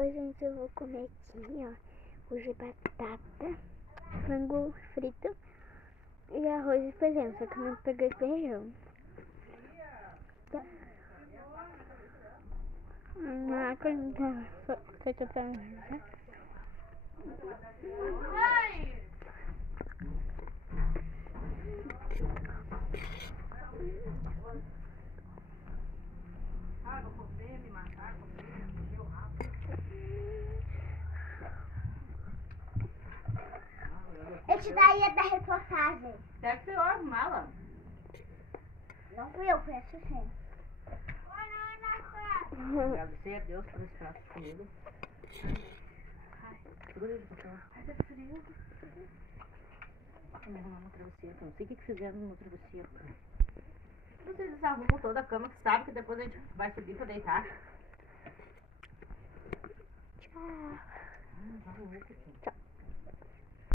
Hoje, gente, eu vou comer aqui, ó. Hoje batata, frango frito e arroz e feijão. Só que eu não peguei feijão. Tá. Não acredito. Feito pra mim, né? Vou comer, me matar, comer, encher o rabo. Esse daí é da reportagem. Deve ser ó, mala. Não fui eu, foi a Sucena. Agradecer a Deus por esse prato de comida. Segura ele, pessoal. Ai, tá frio. Vamos arrumar uma travesseira. Não sei o que fizeram numa travesseira. Vocês desarrumam toda a cama, que sabe que depois a gente vai subir pra deitar. Tchau. Vai louco, Tchau.